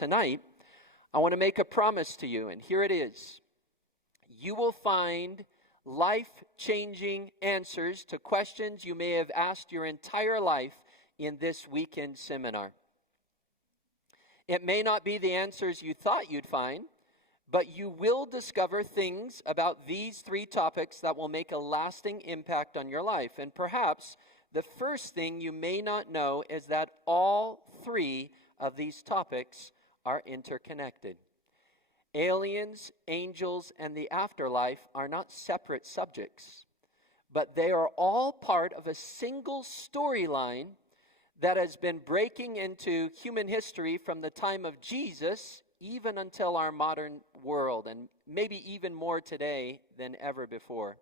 tonight, I want to make a promise to you, and here it is. You will find life-changing answers to questions you may have asked your entire life in this weekend seminar. It may not be the answers you thought you'd find, but you will discover things about these three topics that will make a lasting impact on your life. And perhaps the first thing you may not know is that all three of these topics are interconnected. Aliens, angels, and the afterlife are not separate subjects, but they are all part of a single storyline that has been breaking into human history from the time of Jesus even until our modern world, and maybe even more today than ever before.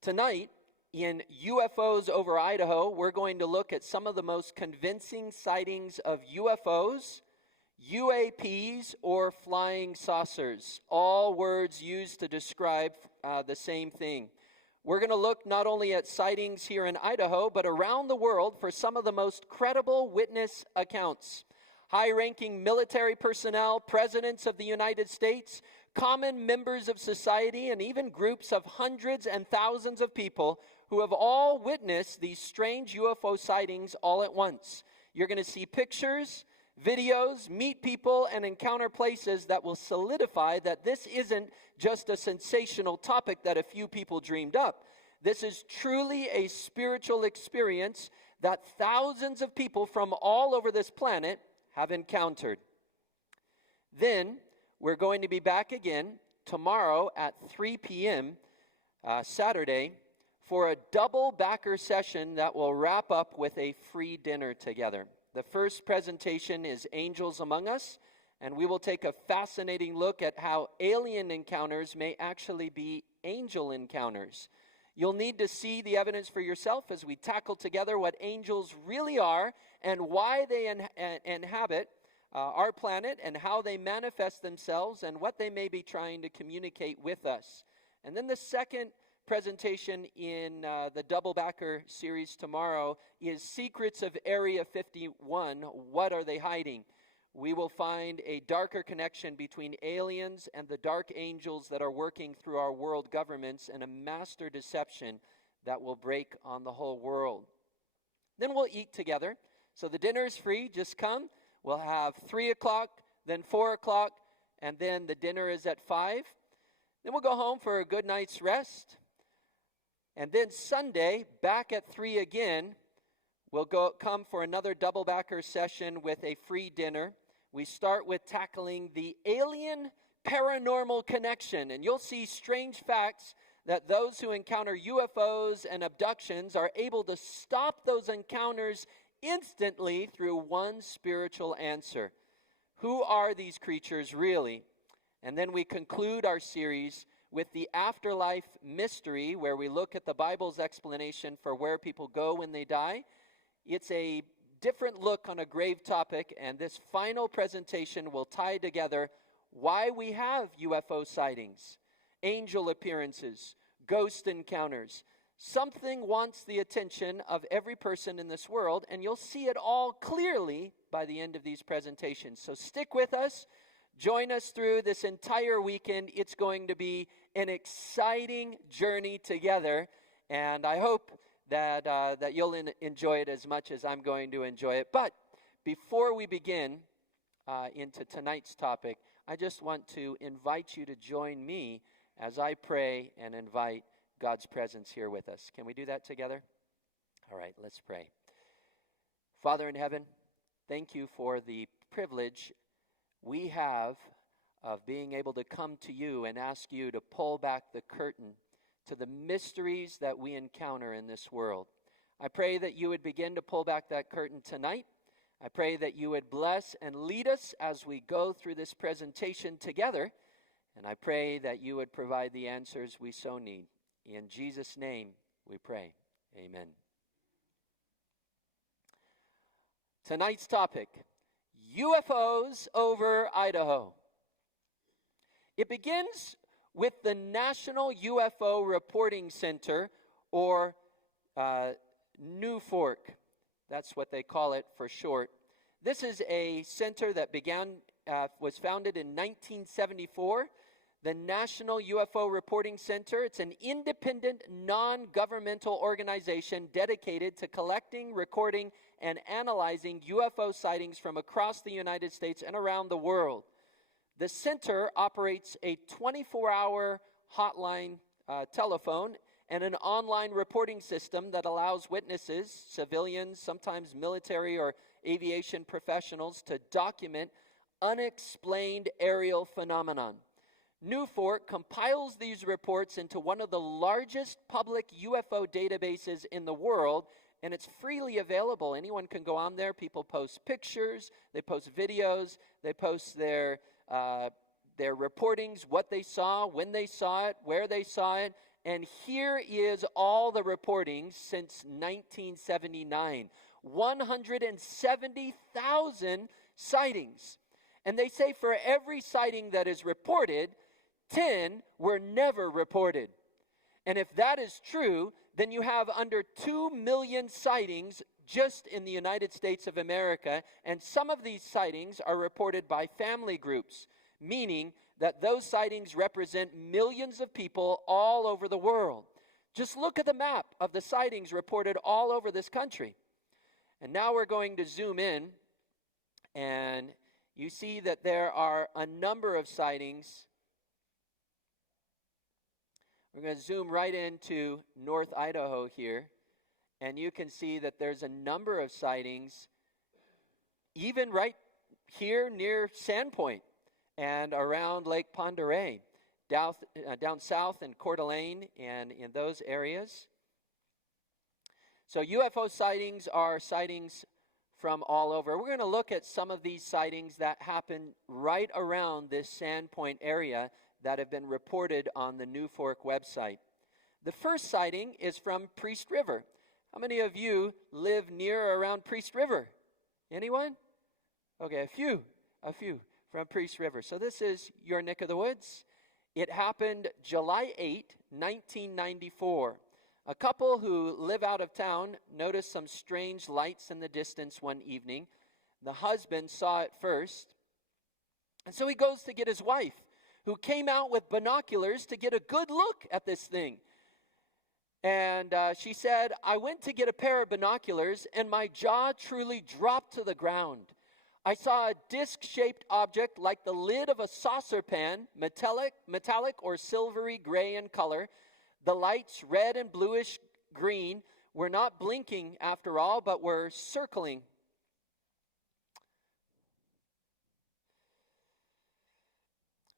Tonight, in UFOs over Idaho, we're going to look at some of the most convincing sightings of UFOs, UAPs, or flying saucers, all words used to describe the same thing. We're going to look not only at sightings here in Idaho, but around the world for some of the most credible witness accounts. High-ranking military personnel, presidents of the United States, common members of society, and even groups of hundreds and thousands of people who have all witnessed these strange UFO sightings all at once. You're going to see pictures, videos, meet people, and encounter places that will solidify that this isn't just a sensational topic that a few people dreamed up. This is truly a spiritual experience that thousands of people from all over this planet have encountered. Then, we're going to be back again tomorrow at 3 p.m., Saturday, for a double-backer session that will wrap up with a free dinner together. The first presentation is Angels Among Us, and we will take a fascinating look at how alien encounters may actually be angel encounters. You'll need to see the evidence for yourself as we tackle together what angels really are and why they inhabit our planet and how they manifest themselves and what they may be trying to communicate with us. And then the second presentation in the double-backer series tomorrow is Secrets of Area 51. What are they hiding? We will find a darker connection between aliens and the dark angels that are working through our world governments and a master deception that will break on the whole world. Then we'll eat together. So the dinner is free. Just come. We'll have 3 o'clock, then 4 o'clock, and then the dinner is at 5. Then we'll go home for a good night's rest. And then Sunday, back at 3 again, we'll come for another double-backer session with a free dinner. We start with tackling the alien paranormal connection, and you'll see strange facts that those who encounter UFOs and abductions are able to stop those encounters instantly through one spiritual answer. Who are these creatures really? And then we conclude our series with the afterlife mystery, where we look at the Bible's explanation for where people go when they die. It's a different look on a grave topic, and this final presentation will tie together why we have UFO sightings, angel appearances, ghost encounters. Something wants the attention of every person in this world, and you'll see it all clearly by the end of these presentations. So stick with us. Join us through this entire weekend. It's going to be an exciting journey together, and I hope that you'll enjoy it as much as I'm going to enjoy it. But before we begin into tonight's topic, I just want to invite you to join me as I pray and invite God's presence here with us. Can we do that together? All right, let's pray. Father in heaven, thank you for the privilege we have of being able to come to you and ask you to pull back the curtain to the mysteries that we encounter in this world. I pray that you would begin to pull back that curtain tonight. I pray that you would bless and lead us as we go through this presentation together. And I pray that you would provide the answers we so need. In Jesus' name we pray. Amen. Tonight's topic, UFOs over Idaho. It begins with the National UFO Reporting Center, or NUFORC. That's what they call it for short. This is a center that was founded in 1974, the National UFO Reporting Center. It's an independent, non-governmental organization dedicated to collecting, recording, and analyzing UFO sightings from across the United States and around the world. The center operates a 24-hour hotline telephone and an online reporting system that allows witnesses, civilians, sometimes military or aviation professionals, to document unexplained aerial phenomenon. NUFORC compiles these reports into one of the largest public UFO databases in the world, and it's freely available. Anyone can go on there. People post pictures, they post videos, they post their reportings, what they saw, when they saw it, where they saw it. And here is all the reportings since 1979. 170,000 sightings. And they say for every sighting that is reported, 10 were never reported. And if that is true, then you have under 2 million sightings just in the United States of America. And some of these sightings are reported by family groups, meaning that those sightings represent millions of people all over the world. Just look at the map of the sightings reported all over this country. And now we're going to zoom in, and you see that there are a number of sightings. We're going to zoom right into North Idaho here, and you can see that there's a number of sightings, even right here near Sandpoint and around Lake Pend Oreille, down south in Coeur d'Alene and in those areas. So UFO sightings are sightings from all over. We're going to look at some of these sightings that happen right around this Sandpoint area that have been reported on the NUFORC website. The first sighting is from Priest River. How many of you live near or around Priest River? Anyone? Okay, a few from Priest River. So this is your neck of the woods. It happened July 8, 1994. A couple who live out of town noticed some strange lights in the distance one evening. The husband saw it first, and so he goes to get his wife, who came out with binoculars to get a good look at this thing. And she said, "I went to get a pair of binoculars, and my jaw truly dropped to the ground. I saw a disc-shaped object like the lid of a saucer pan, metallic or silvery gray in color. The lights, red and bluish green, were not blinking after all, but were circling.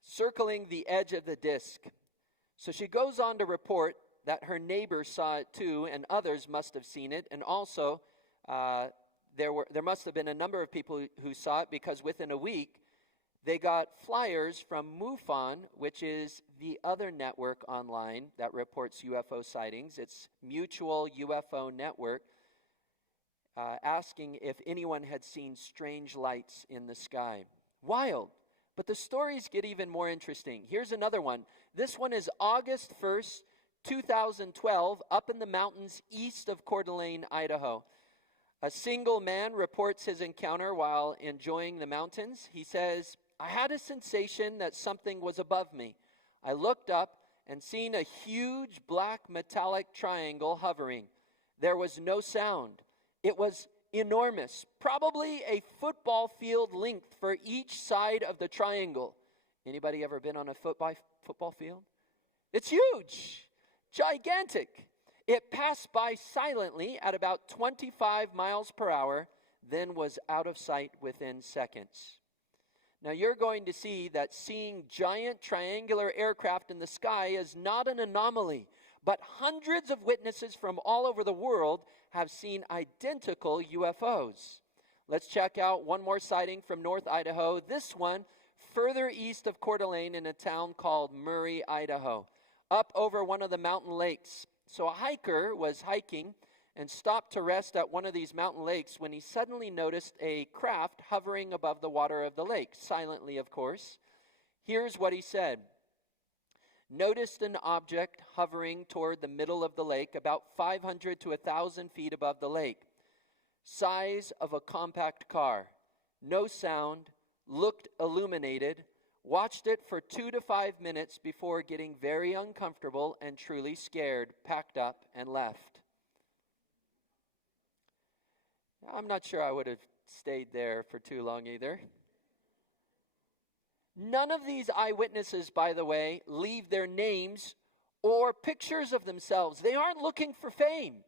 Circling the edge of the disc." So she goes on to report that her neighbor saw it too, and others must have seen it, and also there must have been a number of people who saw it, because within a week they got flyers from MUFON, which is the other network online that reports UFO sightings. It's Mutual UFO Network, asking if anyone had seen strange lights in the sky. Wild. But the stories get even more interesting. Here's another one. This one is August 1st, 2012, up in the mountains east of Coeur d'Alene, Idaho. A single man reports his encounter while enjoying the mountains. He says, "I had a sensation that something was above me. I looked up and seen a huge black metallic triangle hovering. There was no sound. It was enormous, probably a football field length for each side of the triangle." Anybody ever been on a football field? It's huge, gigantic. It passed by silently at about 25 miles per hour, then was out of sight within seconds. Now you're going to see that seeing giant triangular aircraft in the sky is not an anomaly, but hundreds of witnesses from all over the world have seen identical UFOs. Let's check out one more sighting from North Idaho, this one further east of Coeur d'Alene in a town called Murray, Idaho, up over one of the mountain lakes. So a hiker was hiking and stopped to rest at one of these mountain lakes when he suddenly noticed a craft hovering above the water of the lake, silently, of course. Here's what he said. "Noticed an object hovering toward the middle of the lake, about 500 to 1,000 feet above the lake. Size of a compact car. no sound, looked illuminated, watched it for 2 to 5 minutes before getting very uncomfortable and truly scared, packed up, and left. I'm not sure I would have stayed there for too long either. None of these eyewitnesses, by the way, leave their names or pictures of themselves. They aren't looking for fame.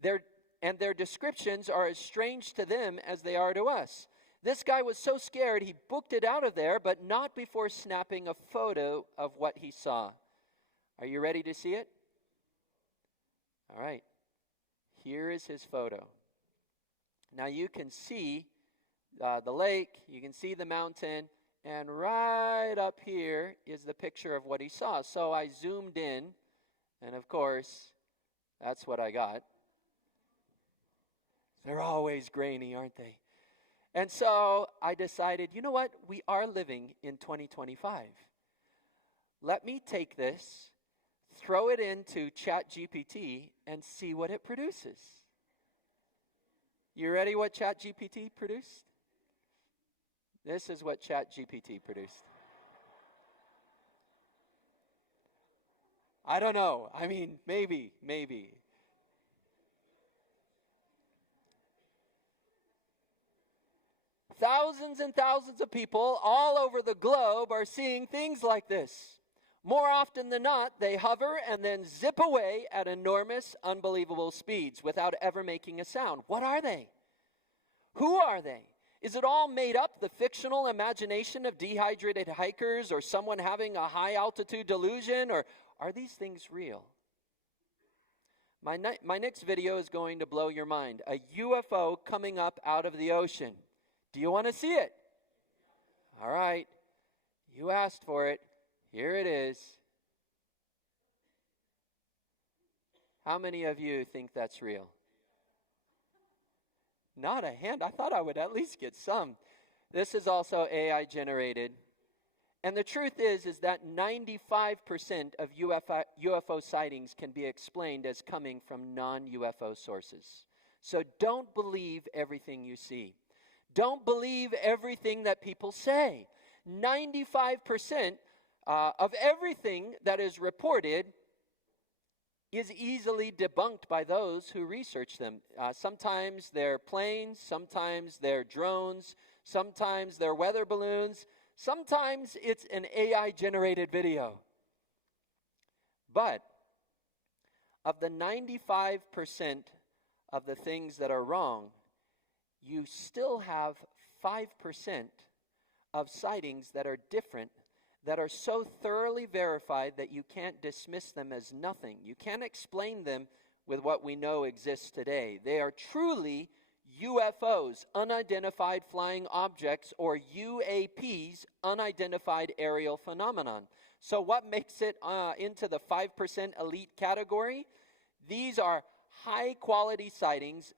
Their descriptions are as strange to them as they are to us. This guy was so scared, he booked it out of there, but not before snapping a photo of what he saw. Are you ready to see it? All right. Here is his photo. Now you can see the lake, you can see the mountain, and right up here is the picture of what he saw. So I zoomed in, and of course, that's what I got. They're always grainy, aren't they? And so I decided, you know what? We are living in 2025. Let me take this, throw it into ChatGPT, and see what it produces. You ready what ChatGPT produced? This is what ChatGPT produced. I don't know. I mean, maybe. Thousands and thousands of people all over the globe are seeing things like this. More often than not, they hover and then zip away at enormous, unbelievable speeds without ever making a sound. What are they? Who are they? Is it all made up, the fictional imagination of dehydrated hikers or someone having a high-altitude delusion, or are these things real? My next video is going to blow your mind. A UFO coming up out of the ocean. Do you want to see it? All right. You asked for it. Here it is. How many of you think that's real? Not a hand. I thought I would at least get some. This is also AI generated. And the truth is that 95% of UFO sightings can be explained as coming from non-UFO sources. So don't believe everything you see. Don't believe everything that people say. 95% of everything that is reported is easily debunked by those who research them. Sometimes they're planes, sometimes they're drones, sometimes they're weather balloons, sometimes it's an AI-generated video. But of the 95% of the things that are wrong, you still have 5% of sightings that are different, that are so thoroughly verified that you can't dismiss them as nothing. You can't explain them with what we know exists today. They are truly UFOs, unidentified flying objects, or UAPs, unidentified aerial phenomenon. So what makes it into the 5% elite category? These are high-quality sightings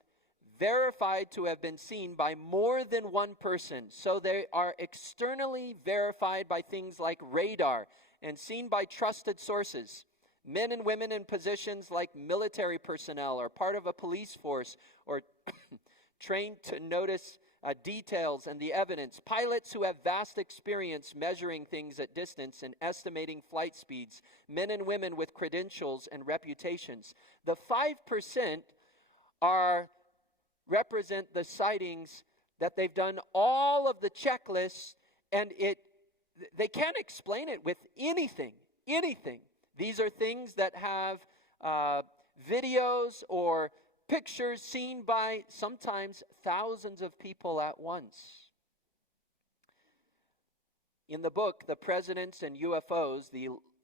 verified to have been seen by more than one person. So they are externally verified by things like radar and seen by trusted sources. Men and women in positions like military personnel or part of a police force or trained to notice details and the evidence. Pilots who have vast experience measuring things at distance and estimating flight speeds. Men and women with credentials and reputations. The 5% represent the sightings that they've done all of the checklists, and they can't explain it with anything. These are things that have videos or pictures seen by sometimes thousands of people at once. In the book, The Presidents and UFOs,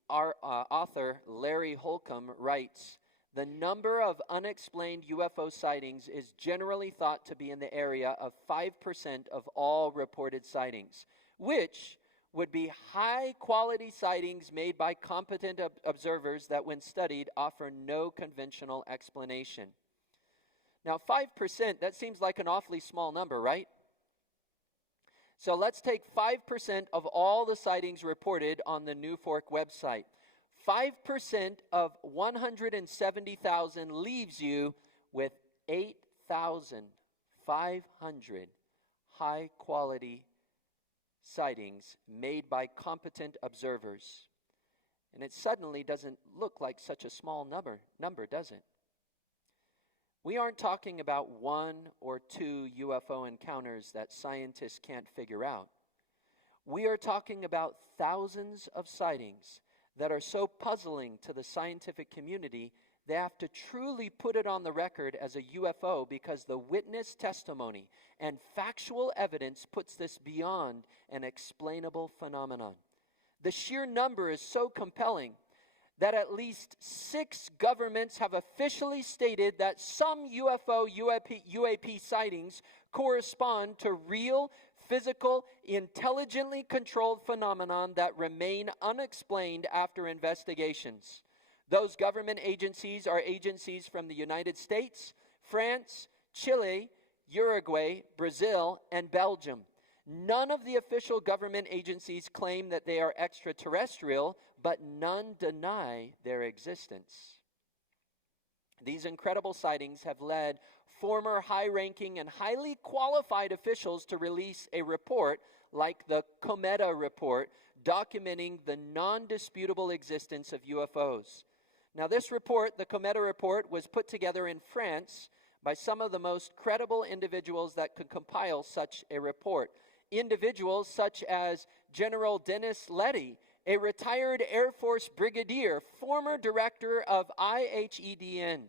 our author Larry Holcomb writes, the number of unexplained UFO sightings is generally thought to be in the area of 5% of all reported sightings, which would be high-quality sightings made by competent observers that, when studied, offer no conventional explanation. Now, 5%, that seems like an awfully small number, right? So let's take 5% of all the sightings reported on the New Fork website. 5% of 170,000 leaves you with 8,500 high-quality sightings made by competent observers. And it suddenly doesn't look like such a small number, does it? We aren't talking about 1 or 2 UFO encounters that scientists can't figure out. We are talking about thousands of sightings that are so puzzling to the scientific community, they have to truly put it on the record as a UFO because the witness testimony and factual evidence puts this beyond an explainable phenomenon. The sheer number is so compelling that at least 6 governments have officially stated that some UFO, UAP sightings correspond to real, physical, intelligently controlled phenomenon that remain unexplained after investigations. Those government agencies are agencies from the United States, France, Chile, Uruguay, Brazil, and Belgium. None of the official government agencies claim that they are extraterrestrial, but none deny their existence. These incredible sightings have led former high-ranking and highly qualified officials to release a report like the Cometa report, documenting the non-disputable existence of UFOs. Now, this report, the Cometa report, was put together in France by some of the most credible individuals that could compile such a report. Individuals such as General Dennis Letty, a retired Air Force brigadier, former director of IHEDN.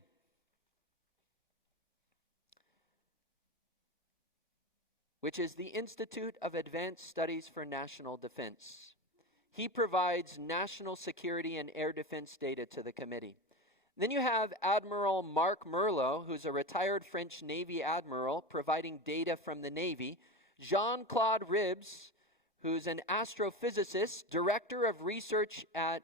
Which is the Institute of Advanced Studies for National Defense. He provides national security and air defense data to the committee. Then you have Admiral Marc Merlot, who's a retired French Navy admiral, providing data from the Navy. Jean-Claude Ribes, who's an astrophysicist, director of research at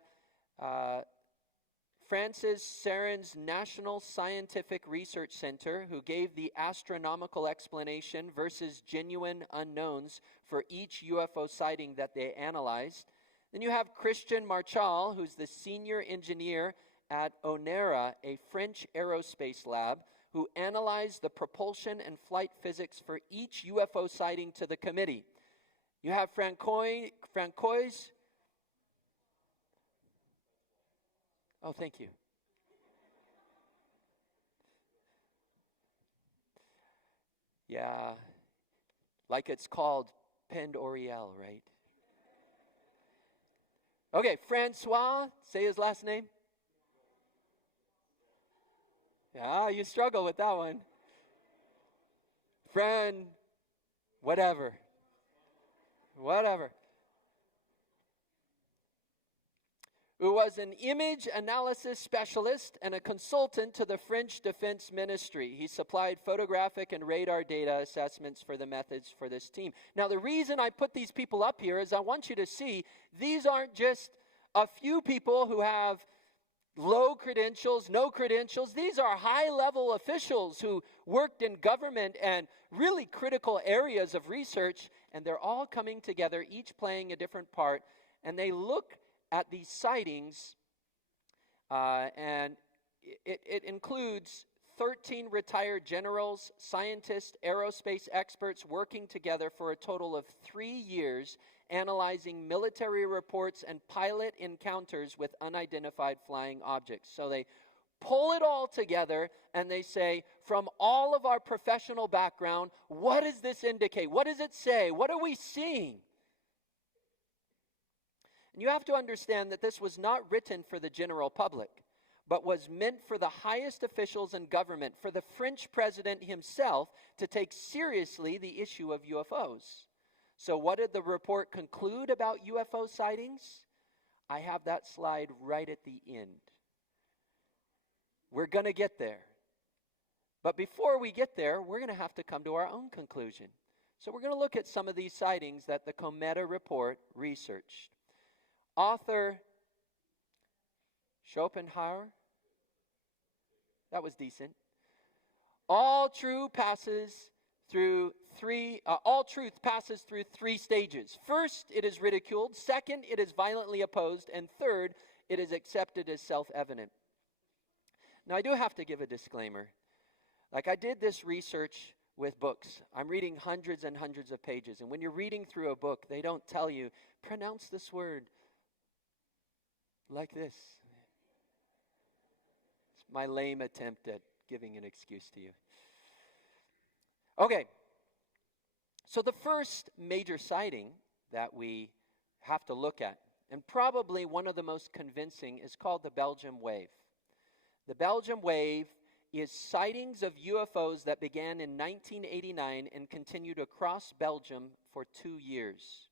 Francis Saren's National Scientific Research Center, who gave the astronomical explanation versus genuine unknowns for each UFO sighting that they analyzed. Then you have Christian Marchal, who's the senior engineer at ONERA, a French aerospace lab, who analyzed the propulsion and flight physics for each UFO sighting to the committee. You have Francois. Oh, thank you. Yeah, like it's called Pend Oriel, right? Okay, Francois, say his last name. Yeah, you struggle with that one. Whatever. Who was an image analysis specialist and a consultant to the French Defense Ministry. He supplied photographic and radar data assessments for the methods for this team. Now, the reason I put these people up here is I want you to see these aren't just a few people who have low credentials, no credentials. These are high-level officials who worked in government and really critical areas of research, and they're all coming together, each playing a different part, and they look at these sightings, and it includes 13 retired generals, scientists, aerospace experts working together for a total of 3 years, analyzing military reports and pilot encounters with unidentified flying objects. So they pull it all together and they say, from all of our professional background, what does this indicate? What does it say? What are we seeing? And you have to understand that this was not written for the general public, but was meant for the highest officials in government, for the French president himself to take seriously the issue of UFOs. So what did the report conclude about UFO sightings? I have that slide right at the end. We're going to get there. But before we get there, we're going to have to come to our own conclusion. So we're going to look at some of these sightings that the Cometa report researched. Author Schopenhauer, that was decent. All truth passes through three stages. First, it is ridiculed. Second, it is violently opposed. And third, it is accepted as self-evident. Now, I do have to give a disclaimer. Like, I did this research with books. I'm reading hundreds and hundreds of pages. And when you're reading through a book, they don't tell you, pronounce this word like this. It's my lame attempt at giving an excuse to you. Okay. So the first major sighting that we have to look at, and probably one of the most convincing, is called the Belgium wave. The Belgium wave is sightings of UFOs that began in 1989 and continued across Belgium for 2 years.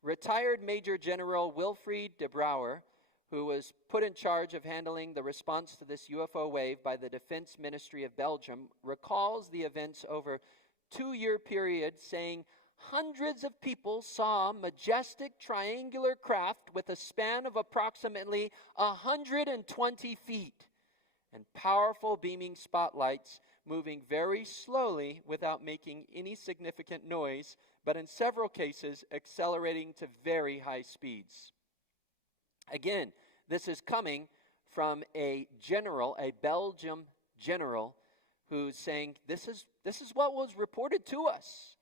Retired Major General Wilfried de Brouwer, who was put in charge of handling the response to this UFO wave by the Defense Ministry of Belgium, recalls the events over 2-year period, saying hundreds of people saw majestic triangular craft with a span of approximately 120 feet and powerful beaming spotlights moving very slowly without making any significant noise, but in several cases accelerating to very high speeds. Again, this is coming from a general, a Belgium general, who's saying, this is what was reported to us.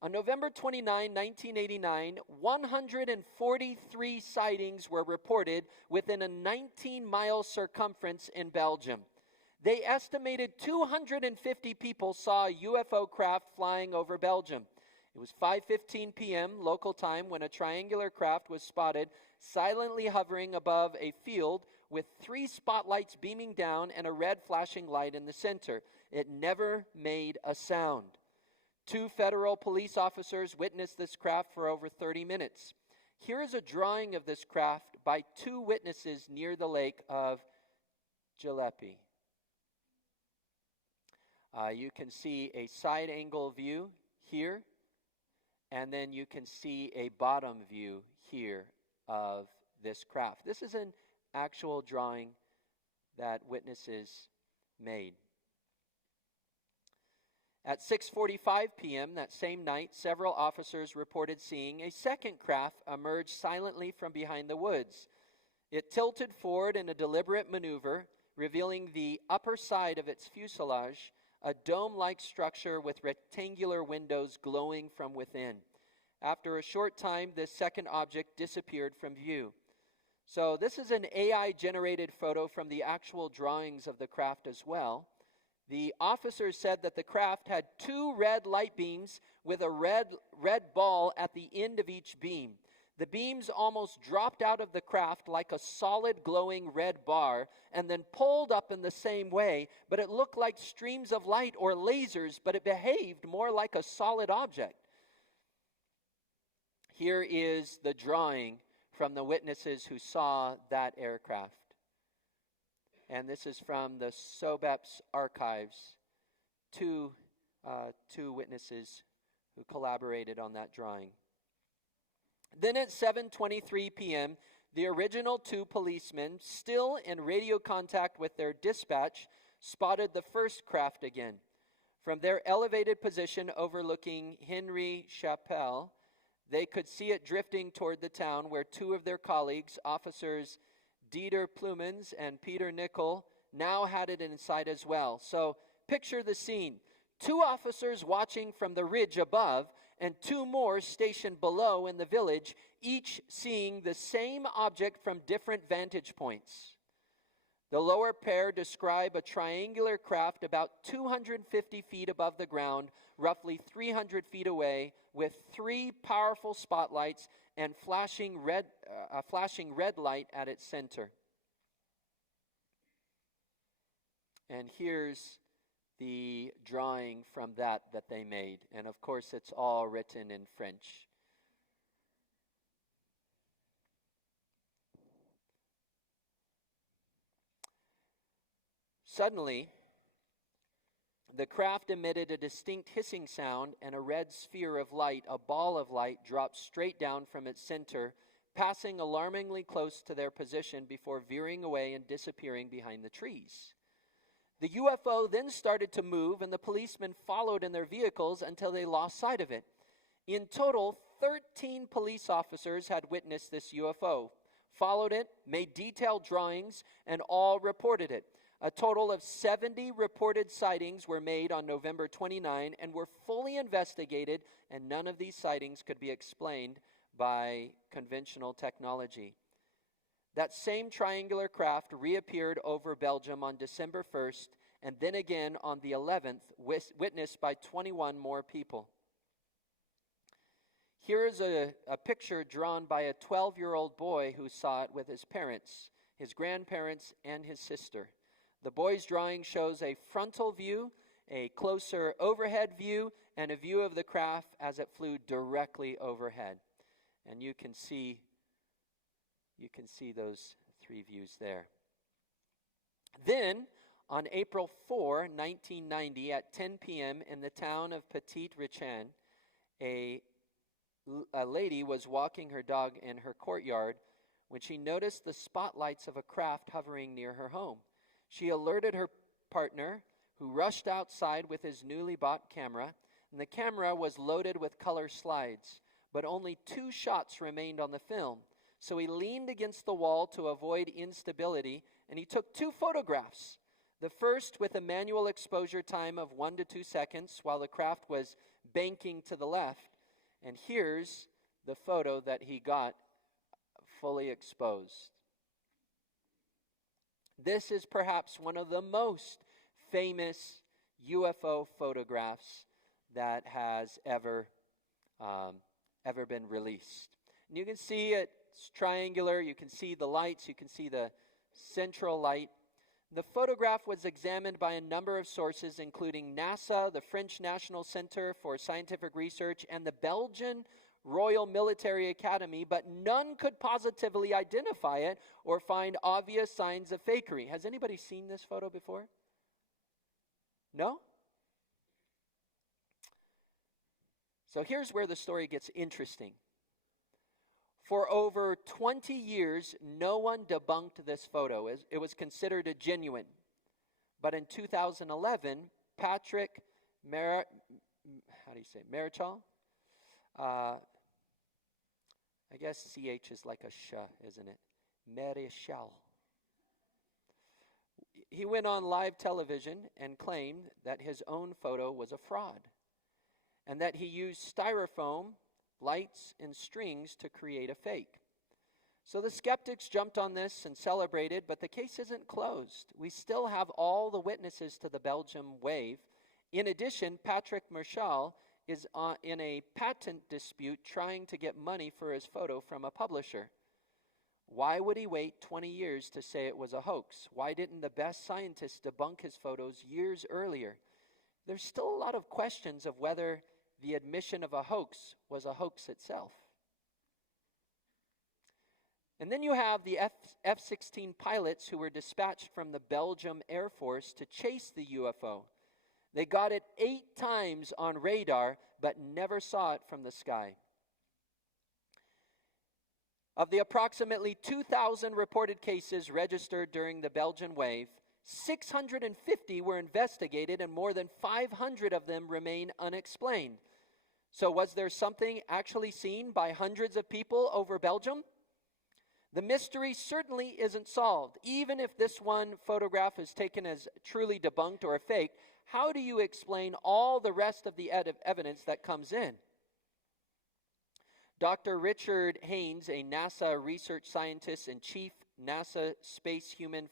On November 29, 1989, 143 sightings were reported within a 19-mile circumference in Belgium. They estimated 250 people saw a UFO craft flying over Belgium. It was 5:15 p.m. local time when a triangular craft was spotted silently hovering above a field with 3 spotlights beaming down and a red flashing light in the center. It never made a sound. 2 federal police officers witnessed this craft for over 30 minutes. Here is a drawing of this craft by 2 witnesses near the lake of Jalapa. You can see a side angle view here, and then you can see a bottom view here of this craft. This is an actual drawing that witnesses made. At 6:45 p.m. that same night, several officers reported seeing a second craft emerge silently from behind the woods. It tilted forward in a deliberate maneuver, revealing the upper side of its fuselage, a dome-like structure with rectangular windows glowing from within. After a short time, this second object disappeared from view. So this is an AI-generated photo from the actual drawings of the craft as well. The officers said that the craft had 2 red light beams with a red ball at the end of each beam. The beams almost dropped out of the craft like a solid glowing red bar and then pulled up in the same way, but it looked like streams of light or lasers, but it behaved more like a solid object. Here is the drawing from the witnesses who saw that aircraft. And this is from the SOBEP's archives. Two witnesses who collaborated on that drawing. Then at 7:23 p.m., the original 2 policemen, still in radio contact with their dispatch, spotted the first craft again. From their elevated position overlooking Henry Chapelle, they could see it drifting toward the town where 2 of their colleagues, officers Dieter Plumens and Peter Myckal, now had it in sight as well. So picture the scene. 2 officers watching from the ridge above and 2 more stationed below in the village, each seeing the same object from different vantage points. The lower pair describe a triangular craft about 250 feet above the ground, roughly 300 feet away, with 3 powerful spotlights and flashing red light at its center. And here's the drawing from that they made. And of course, it's all written in French. Suddenly, the craft emitted a distinct hissing sound, and a red sphere of light, a ball of light, dropped straight down from its center, passing alarmingly close to their position before veering away and disappearing behind the trees. The UFO then started to move, and the policemen followed in their vehicles until they lost sight of it. In total, 13 police officers had witnessed this UFO, followed it, made detailed drawings, and all reported it. A total of 70 reported sightings were made on November 29 and were fully investigated, and none of these sightings could be explained by conventional technology. That same triangular craft reappeared over Belgium on December 1st, and then again on the 11th, witnessed by 21 more people. Here is a picture drawn by a 12-year-old boy who saw it with his parents, his grandparents, and his sister. The boy's drawing shows a frontal view, a closer overhead view, and a view of the craft as it flew directly overhead. And you can see those three views there. Then, on April 4, 1990, at 10 p.m. in the town of Petit Richan, a lady was walking her dog in her courtyard when she noticed the spotlights of a craft hovering near her home. She alerted her partner, who rushed outside with his newly bought camera, and the camera was loaded with color slides, but only 2 shots remained on the film. So he leaned against the wall to avoid instability, and he took 2 photographs. The first with a manual exposure time of 1 to 2 seconds while the craft was banking to the left. And here's the photo that he got fully exposed. This is perhaps one of the most famous UFO photographs that has ever been released. And you can see it's triangular, you can see the lights, you can see the central light. The photograph was examined by a number of sources, including NASA, the French National Center for Scientific Research, and the Belgian Royal Military Academy, but none could positively identify it or find obvious signs of fakery. Has anybody seen this photo before? No? So here's where the story gets interesting. For over 20 years, no one debunked this photo. It was considered a genuine. But in 2011, Patrick Myckal? I guess CH is like a sh, isn't it? Myckal. He went on live television and claimed that his own photo was a fraud and that he used styrofoam, lights, and strings to create a fake. So the skeptics jumped on this and celebrated, but the case isn't closed. We still have all the witnesses to the Belgium wave. In addition, Patrick Myckal is in a patent dispute trying to get money for his photo from a publisher. Why would he wait 20 years to say it was a hoax? Why didn't the best scientists debunk his photos years earlier? There's still a lot of questions of whether the admission of a hoax was a hoax itself. And then you have the F-16 pilots who were dispatched from the Belgium Air Force to chase the UFO. They got it 8 times on radar, but never saw it from the sky. Of the approximately 2,000 reported cases registered during the Belgian wave, 650 were investigated and more than 500 of them remain unexplained. So was there something actually seen by hundreds of people over Belgium? The mystery certainly isn't solved. Even if this one photograph is taken as truly debunked or a fake, how do you explain all the rest of the evidence that comes in? Dr. Richard Haynes, a NASA research scientist and chief NASA Space Human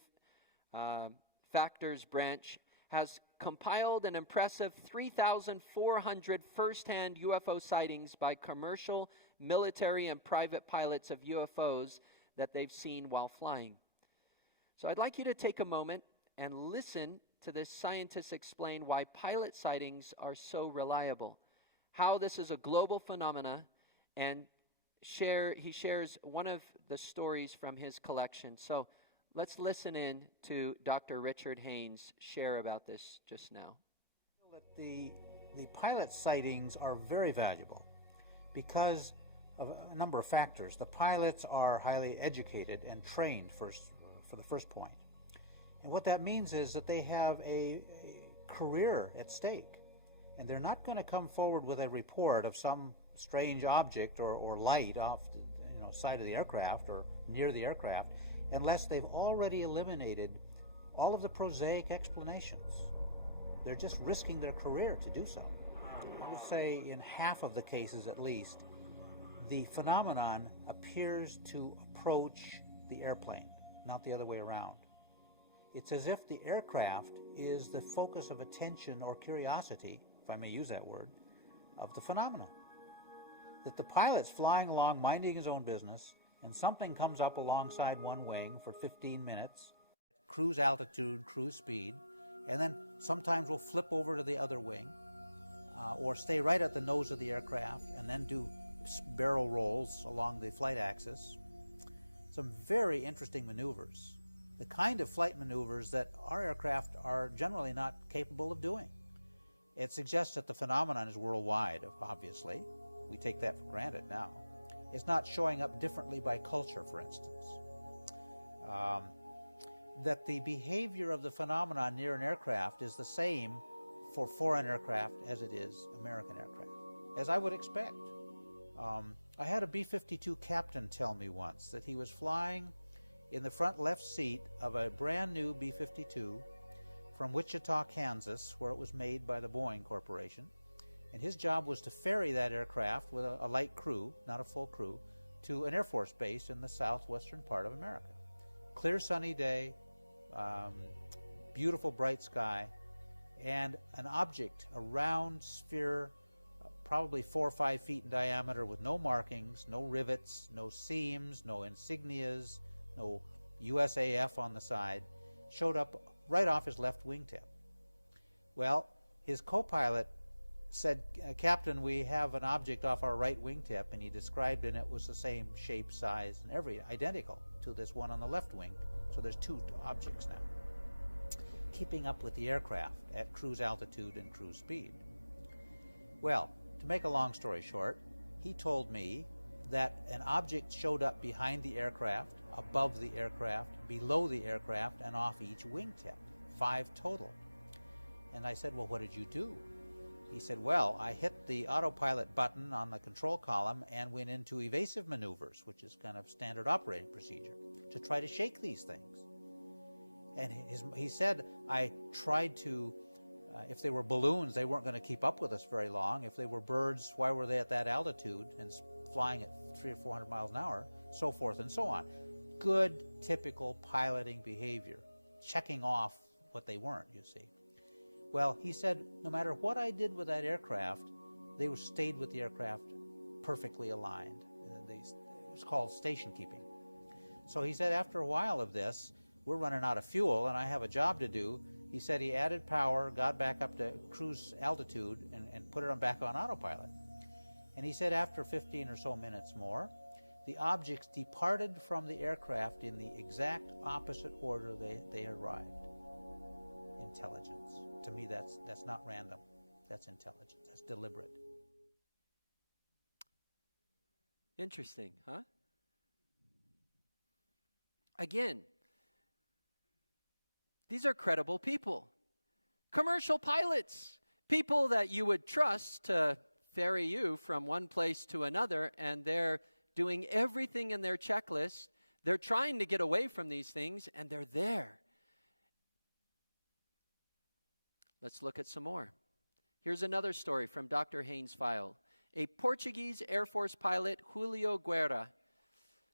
Factors branch, has compiled an impressive 3,400 first-hand UFO sightings by commercial, military, and private pilots of UFOs that they've seen while flying. So I'd like you to take a moment and listen to this scientist explain why pilot sightings are so reliable, how this is a global phenomena, and he shares one of the stories from his collection. So let's listen in to Dr. Richard Haynes share about this just now. The pilot sightings are very valuable because of a number of factors. The pilots are highly educated and trained for the first point. And what that means is that they have a career at stake. And they're not going to come forward with a report of some strange object or light off the side of the aircraft or near the aircraft unless they've already eliminated all of the prosaic explanations. They're just risking their career to do so. I would say in half of the cases at least, the phenomenon appears to approach the airplane, not the other way around. It's as if the aircraft is the focus of attention or curiosity, if I may use that word, of the phenomenon. That the pilot's flying along minding his own business, and something comes up alongside one wing for 15 minutes, cruise altitude, cruise speed, and then sometimes we'll flip over to the other wing, or stay right at the nose of the aircraft and then do barrel rolls along the flight axis. Some very interesting maneuvers, the kind of flight maneuvers that our aircraft are generally not capable of doing. It suggests that the phenomenon is worldwide, obviously. We take that for granted now. It's not showing up differently by culture, for instance. That the behavior of the phenomenon near an aircraft is the same for foreign aircraft as it is American aircraft, as I would expect. I had a B-52 captain tell me once that he was flying in the front left seat of a brand new B-52 from Wichita, Kansas, where it was made by the Boeing Corporation. And his job was to ferry that aircraft with a light crew, not a full crew, to an Air Force base in the southwestern part of America. Clear sunny day, beautiful bright sky, and an object, a round sphere, probably 4 or 5 feet in diameter with no markings, no rivets, no seams, no insignias, no USAF on the side, showed up right off his left wingtip. Well, his co-pilot said, "Captain, we have an object off our right wingtip," and he described it, and it was the same shape, size, and identical to this one on the left wing. So there's 2 objects now, keeping up with the aircraft at cruise altitude and cruise speed. Well, to make a long story short, he told me that an object showed up behind the aircraft, above the aircraft, below the aircraft, and off each wingtip, 5 total. And I said, "Well, what did you do?" He said, "Well, I hit the autopilot button on the control column and went into evasive maneuvers," which is kind of standard operating procedure, to try to shake these things. And he said, "I tried to, if they were balloons, they weren't going to keep up with us very long. If they were birds, why were they at that altitude and flying at 300 or 400 miles an hour, so forth and so on." Good, typical piloting behavior, checking off what they weren't, you see. Well, he said, no matter what I did with that aircraft, they stayed with the aircraft perfectly aligned. It was called station keeping. So he said, after a while of this, we're running out of fuel and I have a job to do. He said he added power, got back up to cruise altitude, and put it back on autopilot. And he said after 15 or so minutes more, the objects departed from the aircraft in the exact opposite order they arrived. Intelligence. To me, that's not random. That's intelligence. That's deliberate. Interesting, huh? Again, these are credible people. Commercial pilots. People that you would trust to ferry you from one place to another, and they're doing everything in their checklist. They're trying to get away from these things, and they're there. Let's look at some more. Here's another story from Dr. Haynes' file. A Portuguese Air Force pilot, Julio Guerra,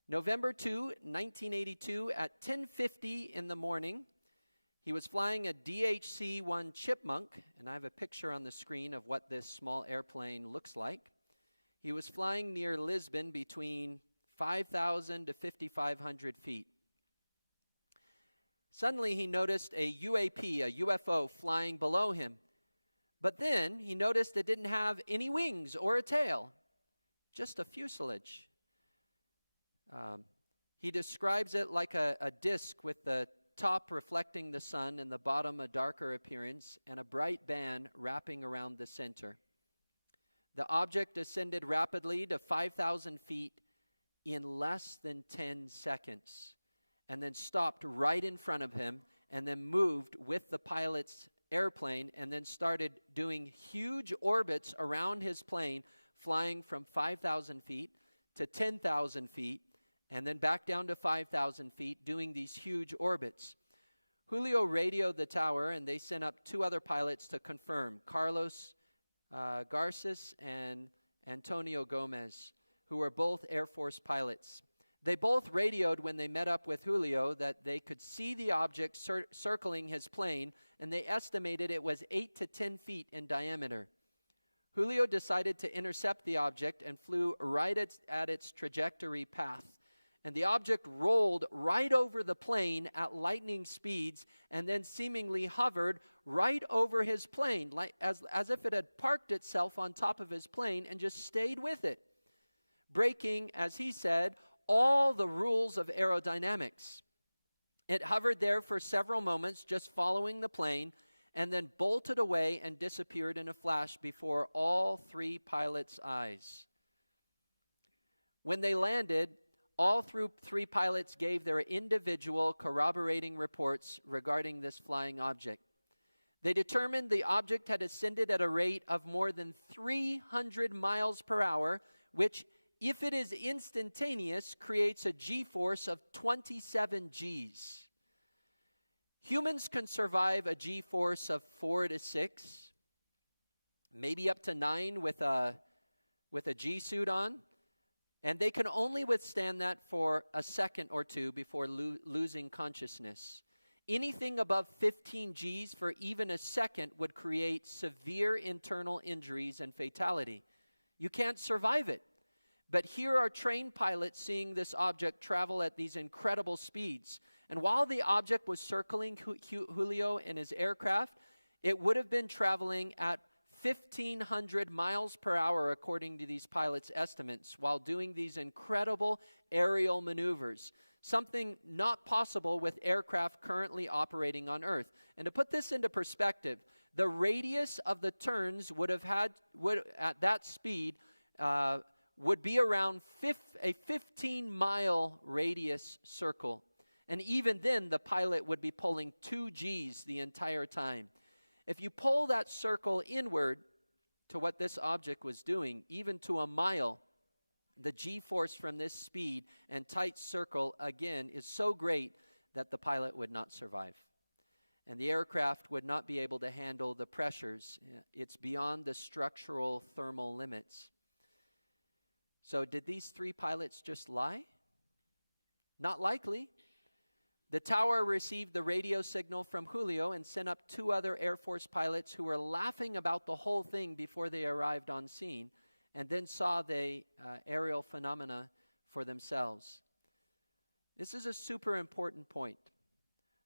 November 2, 1982, at 10:50 in the morning, he was flying a DHC-1 Chipmunk, and I have a picture on the screen of what this small airplane looks like. He was flying near Lisbon between 5,000 to 5,500 feet. Suddenly, he noticed a UAP, a UFO, flying below him. But then he noticed it didn't have any wings or a tail, just a fuselage. He describes it like a disc with the top reflecting the sun and the bottom a darker appearance and a bright band wrapping around the center. The object ascended rapidly to 5,000 feet in less than 10 seconds and then stopped right in front of him and then moved with the pilot's airplane and then started doing huge orbits around his plane, flying from 5,000 feet to 10,000 feet and then back down to 5,000 feet, doing these huge orbits. Julio radioed the tower, and they sent up 2 other pilots to confirm, Carlos Garces and Antonio Gomez, who were both Air Force pilots. They both radioed when they met up with Julio that they could see the object circling his plane, and they estimated it was 8 to 10 feet in diameter. Julio decided to intercept the object and flew right at its trajectory path. And the object rolled right over the plane at lightning speeds and then seemingly hovered right over his plane, as if it had parked itself on top of his plane and just stayed with it, breaking, as he said, all the rules of aerodynamics. It hovered there for several moments, just following the plane, and then bolted away and disappeared in a flash before all 3 pilots' eyes. When they landed, all 3 pilots gave their individual corroborating reports regarding this flying object. They determined the object had ascended at a rate of more than 300 miles per hour, which, if it is instantaneous, creates a G-force of 27 Gs. Humans can survive a G-force of 4 to 6, maybe up to 9 with a G-suit on, and they can only withstand that for a second or 2 before losing consciousness. Anything above 15 Gs for even a second would create severe internal injuries and fatality. You can't survive it. But here are trained pilots seeing this object travel at these incredible speeds. And while the object was circling Julio in his aircraft, it would have been traveling at 1,500 miles per hour, according to these pilots' estimates, while doing these incredible aerial maneuvers, something not possible with aircraft currently operating on Earth. And to put this into perspective, the radius of the turns would at that speed would be around a 15-mile radius circle. And even then, the pilot would be pulling 2 Gs the entire time. If you pull that circle inward to what this object was doing, even to a mile, the G-force from this speed and tight circle, again, is so great that the pilot would not survive. And the aircraft would not be able to handle the pressures. It's beyond the structural thermal limits. So did these 3 pilots just lie? Not likely. The tower received the radio signal from Julio and sent up 2 other Air Force pilots who were laughing about the whole thing before they arrived on scene, and then saw the aerial phenomena for themselves. This is a super important point.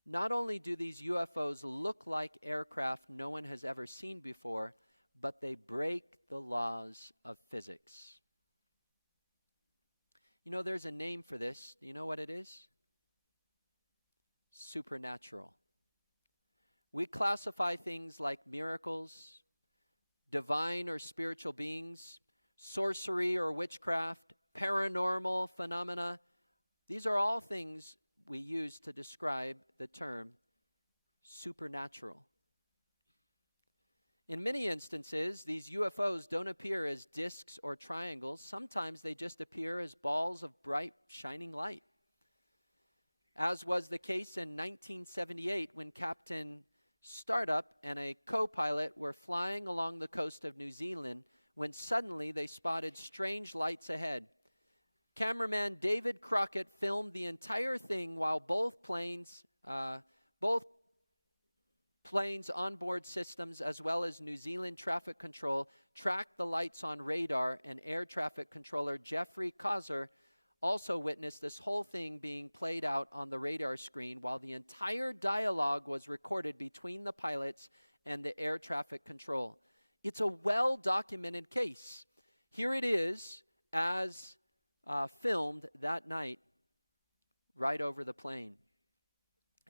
Not only do these UFOs look like aircraft no one has ever seen before, but they break the laws of physics. You know, there's a name for this. Do you know what it is? Supernatural. We classify things like miracles, divine or spiritual beings, sorcery or witchcraft, paranormal phenomena. These are all things we use to describe the term supernatural. In many instances, these UFOs don't appear as discs or triangles. Sometimes they just appear as balls of bright, shining light. As was the case in 1978 when Captain Startup and a co-pilot were flying along the coast of New Zealand when suddenly they spotted strange lights ahead. Cameraman David Crockett filmed the entire thing while both planes' onboard systems as well as New Zealand traffic control tracked the lights on radar, and air traffic controller Jeffrey Kaiser also witnessed this whole thing being played out on the radar screen while the entire dialogue was recorded between the pilots and the air traffic control. It's a well-documented case. Here it is as filmed that night right over the plane.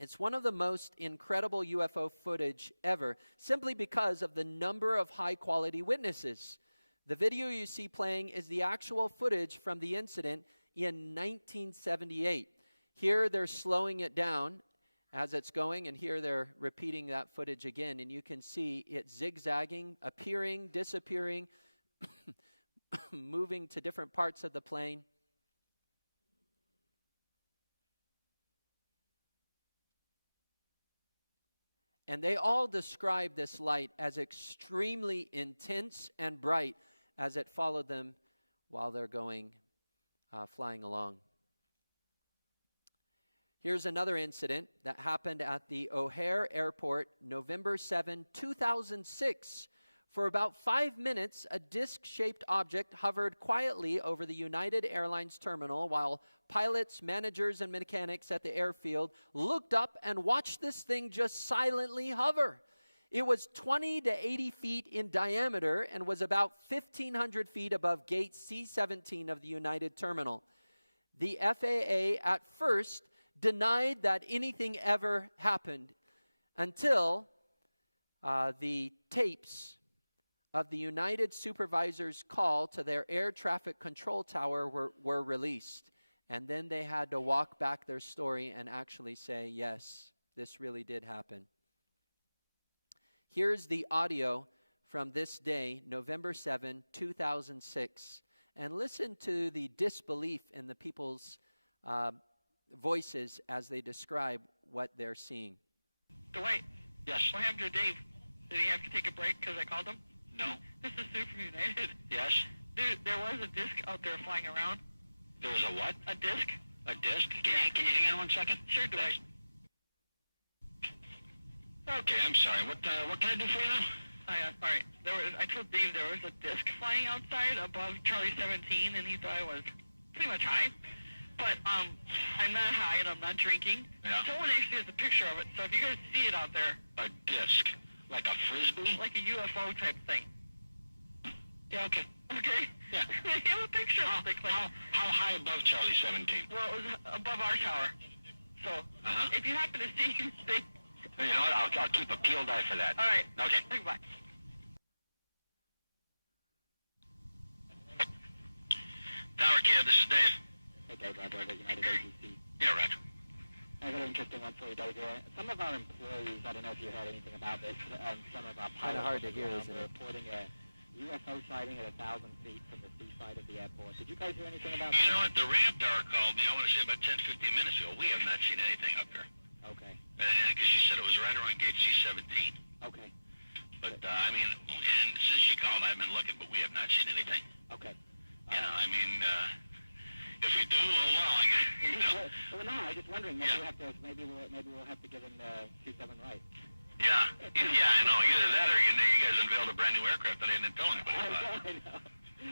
It's one of the most incredible UFO footage ever, simply because of the number of high-quality witnesses. The video you see playing is the actual footage from the incident in 1978. Here they're slowing it down as it's going, and here they're repeating that footage again, and you can see it zigzagging, appearing, disappearing, moving to different parts of the plane. And they all described this light as extremely intense and bright as it followed them while they're going, flying along. Here's another incident that happened at the O'Hare Airport, November 7, 2006. For about 5 minutes, a disc-shaped object hovered quietly over the United Airlines terminal while pilots, managers, and mechanics at the airfield looked up and watched this thing just silently hover. It was 20 to 80 feet in diameter and was about 1,500 feet above gate C-17 of the United Terminal. The FAA at first denied that anything ever happened until the tapes of the United supervisor's call to their air traffic control tower were released. And then they had to walk back their story and actually say, yes, this really did happen. Here's the audio from this day, November 7, 2006. And listen to the disbelief in the people's voices as they describe what they're seeing. Dwight. Yes. What happened to Dave? Did he have to take a break because I called him? No. This is Sue from United. Yes. Dude, there was a disc out there flying around. There was a what? A disc. A disc? Can you hang on 1 second? Sure, Dwight. Okay, I'm sorry. What can I do for you now? All right. I told Dave there was a disc flying outside above Charlie 17, and he thought I was pretty much high. But I'm not high, and I'm not drinking. Yeah. Someone actually has a picture of it, so if you guys see it out there. A disc? Like a frisbee? Like a UFO type thing. Yeah, okay. Okay? Yeah. They have a picture of it. How high above Charlie 17? Well, it was above our tower. So, if you happen to see anything... You know what? I'll keep a peeled eye for that. All right. Okay. Goodbye. Tower Cab, this is Dave. Hey, Dave, Roger, at United AGC. Yeah, Roger. I got an interesting one for you, Dave. Some of our employees, I don't know if you heard anything about this, some of our Kinda pilots hard to on the hear, ground isn't were it? reporting a UFO sighting at 1,000 feet from the seaside of the airport. Did you guys hear anything about You that? know what? The ramp tower called me, I want to say about 10, 15 minutes ago. We have not seen anything up there. Okay. Because she said it was right around gate C-17. Okay. But, I mean, and since she called, I've been looking, but we have not seen anything. Okay. You know, I mean, if we do, oh, well, I guess, you know. Well, no, I was just wondering. Maybe we'll have to give him C7 right. Yeah, I know. Either that or you guys unveiled a brand new aircraft that I didn't tell anybody about. I know.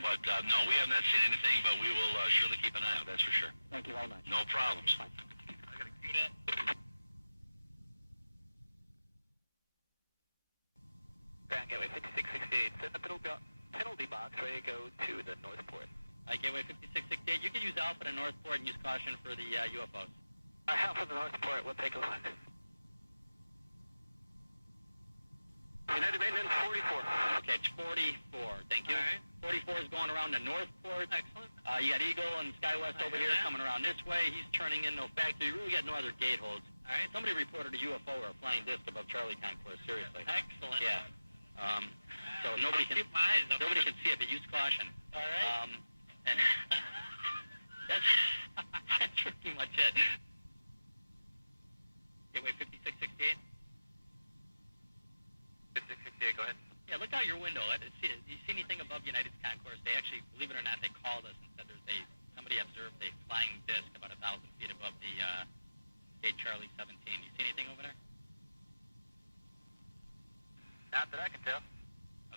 But, no, we have not seen anything, but we will surely keep an eye out, that's for sure. Thank you very much. No problems. Bye. I got to cue that. Ground Gateway 5668. Set in the penalty box, ready to go to the Northport. Gateway 5668. You can use Alpha to Northport and use caution for the UFOs. Alpha to the Northport, we'll take a look. United Maintenance 44. Okay, it's 44. Thank you. All right. 44 is going around to Northport. Excellent. You got Eagle and SkyWest over here coming around this way. He's turning in no factory. You really got no other gate holds. All right. Somebody reported a UFO or a flying disc above Charlie Concourse. Seriously. Excellent. Yeah. So nobody can keep my eyes open. nobody can see it, but use caution. All right. And that's pretty much it. Gateway 5668. 5668, go ahead. Yeah, look out your window. Do you see anything above United's Concourse? They actually, believe it or not, they called us and said somebody observed a flying disc about 1,000 feet above the gate Charlie 17. You see anything over there? Not that I can tell.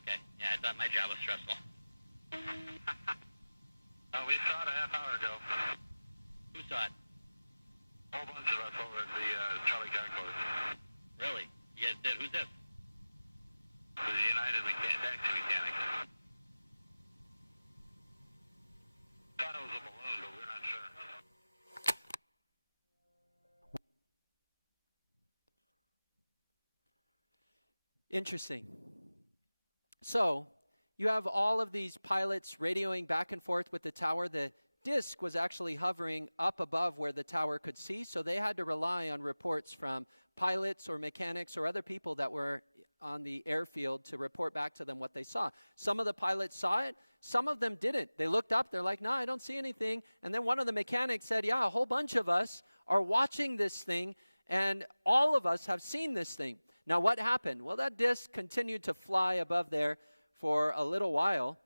Okay. Yeah, I thought my job was stressful. We saw it a half hour ago. Who saw it? A whole bunch of us over at the Charlie Concourse. Really? You guys did? Who's this? The United taxi mechanics. Thought it was a balloon, but we're not sure. Interesting. So, you have all of these pilots radioing back and forth with the tower. The disc was actually hovering up above where the tower could see, so they had to rely on reports from pilots or mechanics or other people that were on the airfield to report back to them what they saw. Some of the pilots saw it, some of them didn't. They looked up, they're like, no, I don't see anything. And then one of the mechanics said, yeah, a whole bunch of us are watching this thing, and all of us have seen this thing. Now, what happened? Well, that disc continued to fly above there for a little while,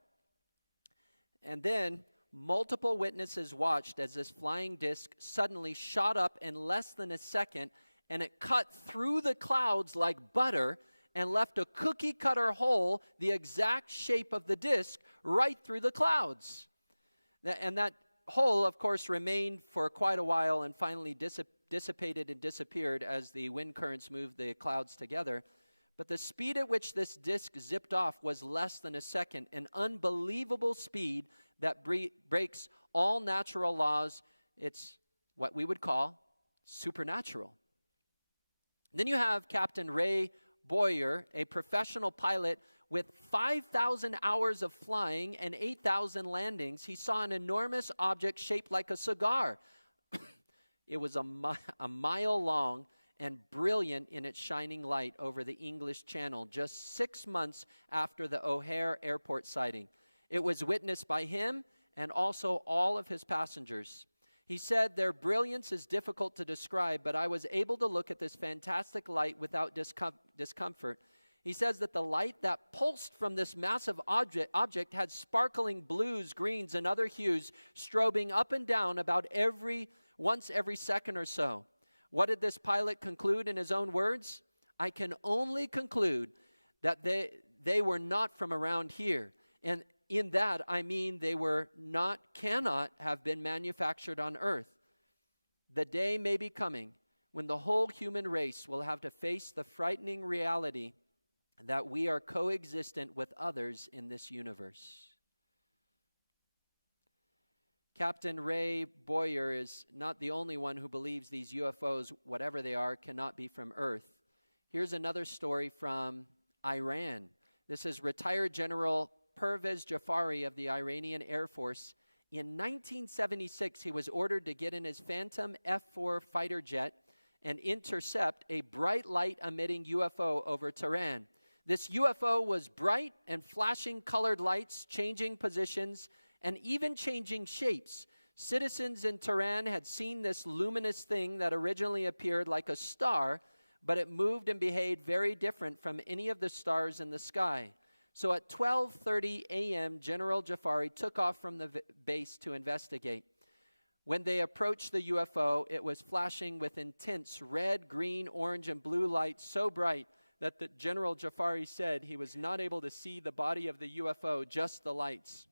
and then multiple witnesses watched as this flying disc suddenly shot up in less than a second, and it cut through the clouds like butter and left a cookie cutter hole the exact shape of the disc right through the clouds. And that hole, of course, remained for quite a while and finally dissipated and disappeared as the wind currents moved the clouds together. But the speed at which this disc zipped off was less than a second, an unbelievable speed that breaks all natural laws. It's what we would call supernatural. Then you have Captain Ray Boyer, a professional pilot with 5,000 hours of flying and 8,000 landings. He saw an enormous object shaped like a cigar. It was a mile long and brilliant in its shining light over the English Channel just 6 months after the O'Hare Airport sighting. It was witnessed by him and also all of his passengers. He said, "Their brilliance is difficult to describe, but I was able to look at this fantastic light without discomfort." He says that the light that pulsed from this massive object had sparkling blues, greens, and other hues strobing up and down about once every second or so. What did this pilot conclude in his own words? "I can only conclude that they were not from around here. And in that, I mean they cannot have been manufactured on earth. The day may be coming when the whole human race will have to face the frightening reality that we are coexistent with others in this universe." Captain Ray Boyer is not the only one who believes these UFOs, whatever they are, cannot be from Earth. Here's another story from Iran. This is retired General Pervez Jafari of the Iranian Air Force. In 1976, he was ordered to get in his Phantom F-4 fighter jet and intercept a bright light-emitting UFO over Tehran. This UFO was bright and flashing colored lights, changing positions, and even changing shapes. Citizens in Tehran had seen this luminous thing that originally appeared like a star, but it moved and behaved very different from any of the stars in the sky. So at 12:30 a.m., General Jafari took off from the base to investigate. When they approached the UFO, it was flashing with intense red, green, orange, and blue lights so bright that the General Jafari said he was not able to see the body of the UFO, just the lights.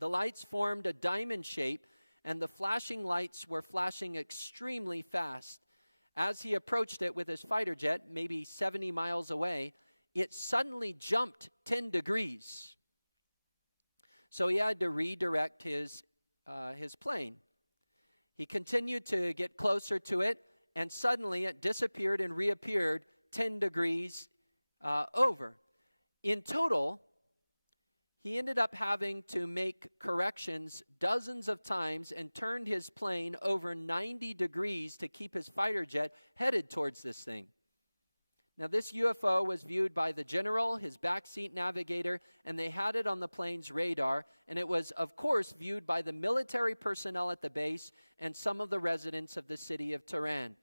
The lights formed a diamond shape, and the flashing lights were flashing extremely fast. As he approached it with his fighter jet, maybe 70 miles away, it suddenly jumped 10 degrees. So he had to redirect his plane. He continued to get closer to it, and suddenly it disappeared and reappeared 10 degrees over. In total, he ended up having to make corrections dozens of times and turned his plane over 90 degrees to keep his fighter jet headed towards this thing. Now, this UFO was viewed by the general, his backseat navigator, and they had it on the plane's radar, and it was, of course, viewed by the military personnel at the base and some of the residents of the city of Tehran.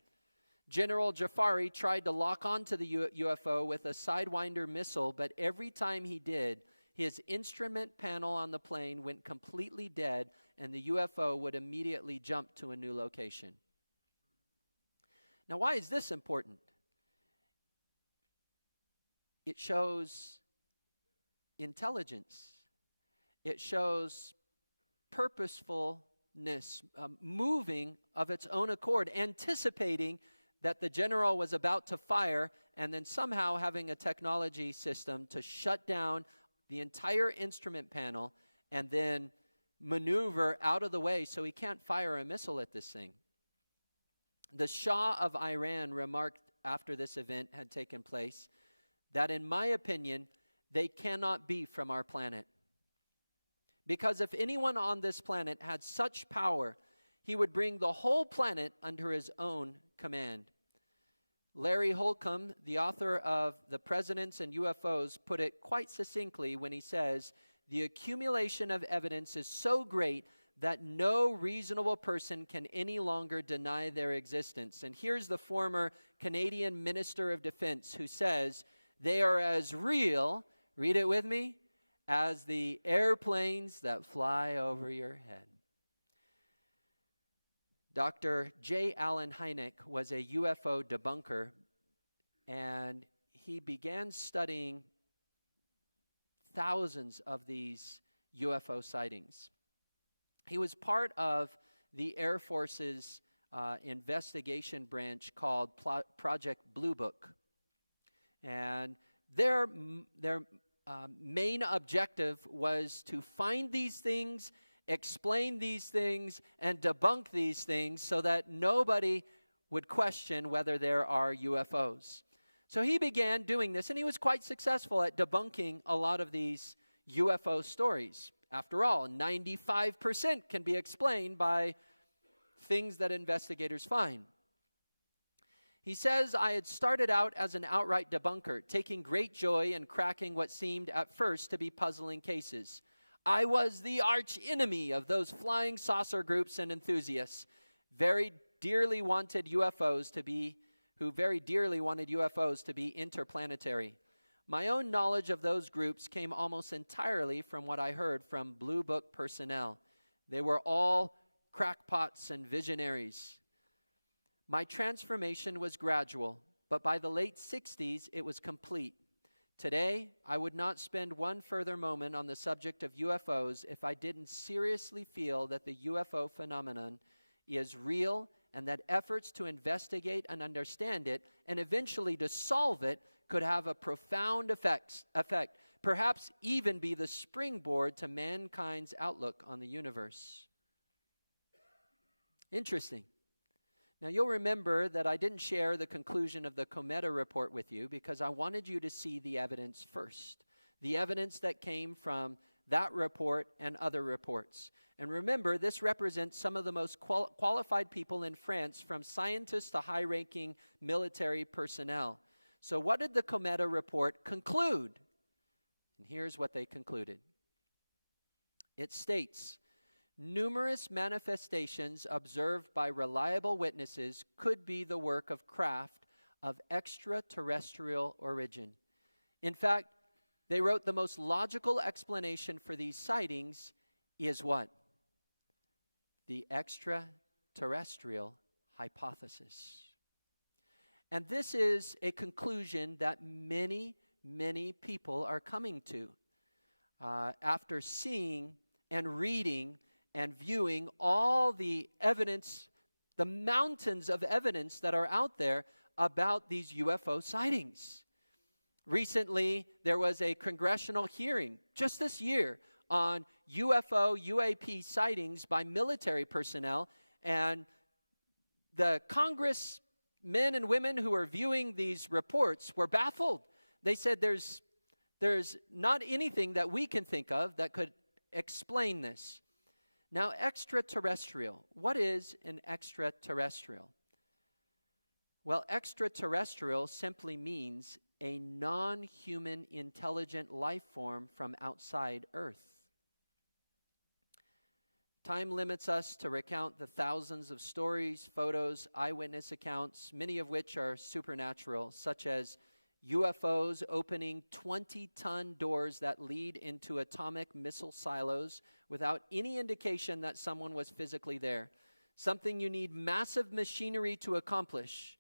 General Jafari tried to lock onto the UFO with a Sidewinder missile, but every time he did, his instrument panel on the plane went completely dead, and the UFO would immediately jump to a new location. Now, why is this important? It shows intelligence. It shows purposefulness, moving of its own accord, anticipating that the general was about to fire, and then somehow having a technology system to shut down the entire instrument panel and then maneuver out of the way so he can't fire a missile at this thing. The Shah of Iran remarked after this event had taken place that, in my opinion, they cannot be from our planet. Because if anyone on this planet had such power, he would bring the whole planet under his own command. Larry Holcomb, the author of The Presidents and UFOs, put it quite succinctly when he says, "The accumulation of evidence is so great that no reasonable person can any longer deny their existence. And here's the former Canadian Minister of Defense who says, they are as real, read it with me, as the airplanes that fly over your head. Dr. J. Allen Hynek was a UFO debunker, and he began studying thousands of these UFO sightings. He was part of the Air Force's investigation branch called Project Blue Book. And their main objective was to find these things, explain these things, and debunk these things so that nobody would question whether there are UFOs. So he began doing this, and he was quite successful at debunking a lot of these UFO stories. After all, 95% can be explained by things that investigators find. He says, I had started out as an outright debunker, taking great joy in cracking what seemed at first to be puzzling cases. I was the arch enemy of those flying saucer groups and enthusiasts, who very dearly wanted UFOs to be interplanetary. My own knowledge of those groups came almost entirely from what I heard from Blue Book personnel. They were all crackpots and visionaries. My transformation was gradual, but by the late 60s, it was complete. Today, I would not spend one further moment on the subject of UFOs if I didn't seriously feel that the UFO phenomenon is real and that efforts to investigate and understand it and eventually to solve it could have a profound effect, perhaps even be the springboard to mankind's outlook on the universe. Interesting. Now, you'll remember that I didn't share the conclusion of the Cometa report with you because I wanted you to see the evidence first, the evidence that came from that report and other reports. And remember, this represents some of the most qualified people in France, from scientists to high-ranking military personnel. So what did the Cometa report conclude? And here's what they concluded. It states, numerous manifestations observed by reliable witnesses could be the work of craft of extraterrestrial origin. In fact, they wrote the most logical explanation for these sightings is what? The extraterrestrial hypothesis. And this is a conclusion that many, many people are coming to after seeing and reading and viewing all the evidence, the mountains of evidence that are out there about these UFO sightings. Recently, there was a congressional hearing just this year on UFO, UAP sightings by military personnel, and the congressmen and women who were viewing these reports were baffled. They said there's not anything that we can think of that could explain this. Now, extraterrestrial. What is an extraterrestrial? Well, extraterrestrial simply means a non-human intelligent life form from outside Earth. Time limits us to recount the thousands of stories, photos, eyewitness accounts, many of which are supernatural, such as UFOs opening 20-ton doors that lead into atomic missile silos without any indication that someone was physically there, something you need massive machinery to accomplish.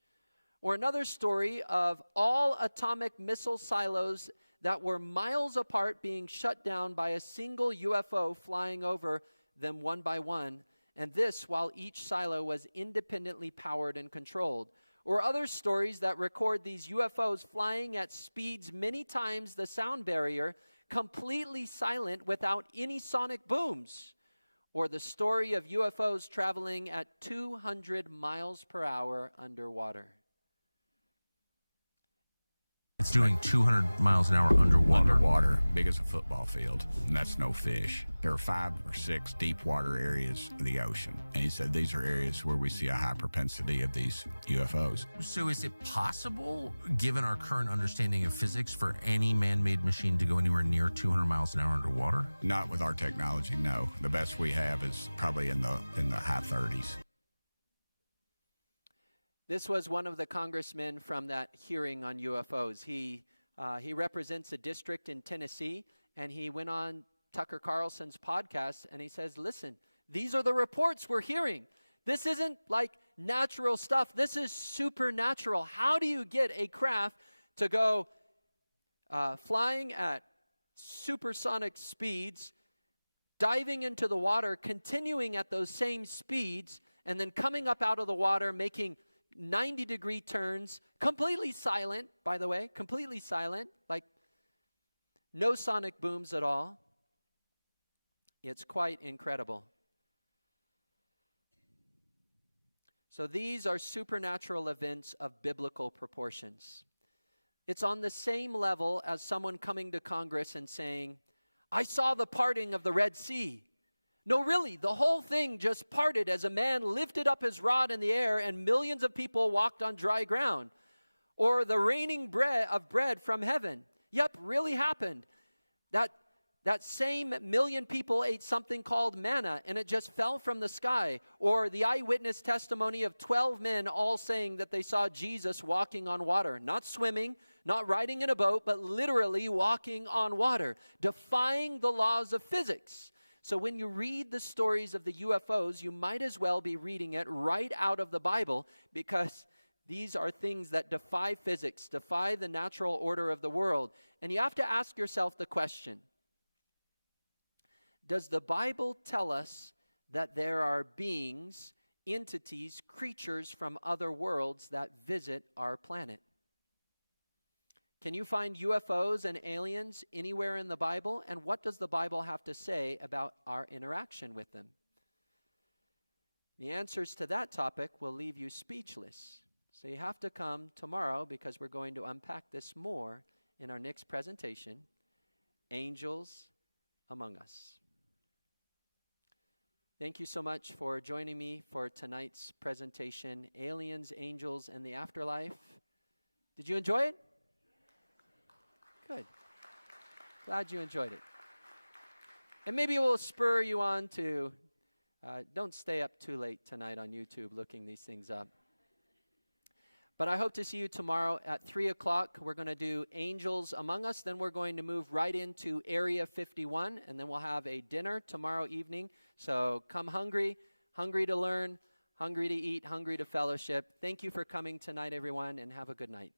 Or another story of all atomic missile silos that were miles apart being shut down by a single UFO flying over them one by one, and this while each silo was independently powered and controlled. Or other stories that record these UFOs flying at speeds many times the sound barrier, completely silent without any sonic booms. Or the story of UFOs traveling at 200 miles per hour underwater. doing 200 miles an hour underwater. Underwater, big as a football field, and that's no fish. There are 5 or 6 deep water areas of the ocean, and he said these are areas where we see a high propensity of these UFOs. So is it possible, given our current understanding of physics, for any man-made machine to go anywhere near 200 miles an hour underwater? Not with our technology, no. The best we have is probably in the high 30s. This was one of the congressmen from that hearing on UFOs. He represents a district in Tennessee, and he went on Tucker Carlson's podcast, and he says, listen, these are the reports we're hearing. This isn't like natural stuff. This is supernatural. How do you get a craft to go flying at supersonic speeds, diving into the water, continuing at those same speeds, and then coming up out of the water, making 90-degree turns, completely silent, by the way, completely silent, like no sonic booms at all. It's quite incredible. So these are supernatural events of biblical proportions. It's on the same level as someone coming to Congress and saying, I saw the parting of the Red Sea. No, really, the whole thing just parted as a man lifted up his rod in the air and millions of people walked on dry ground. Or the raining bread from heaven. Yep, really happened. That same million people ate something called manna, and it just fell from the sky. Or the eyewitness testimony of 12 men all saying that they saw Jesus walking on water. Not swimming, not riding in a boat, but literally walking on water, defying the laws of physics. So when you read the stories of the UFOs, you might as well be reading it right out of the Bible, because these are things that defy physics, defy the natural order of the world. And you have to ask yourself the question, does the Bible tell us that there are beings, entities, creatures from other worlds that visit our planet? Can you find UFOs and aliens anywhere in the Bible? And what does the Bible have to say about our interaction with them? The answers to that topic will leave you speechless. So you have to come tomorrow, because we're going to unpack this more in our next presentation, Angels Among Us. Thank you so much for joining me for tonight's presentation, Aliens, Angels, and the Afterlife. Did you enjoy it? Good. Glad you enjoyed it. And maybe it will spur you on to, don't stay up too late tonight on YouTube looking these things up. But I hope to see you tomorrow at 3 o'clock. We're going to do Angels Among Us. Then we're going to move right into Area 51, and then we'll have a dinner tomorrow evening. So come hungry, hungry to learn, hungry to eat, hungry to fellowship. Thank you for coming tonight, everyone, and have a good night.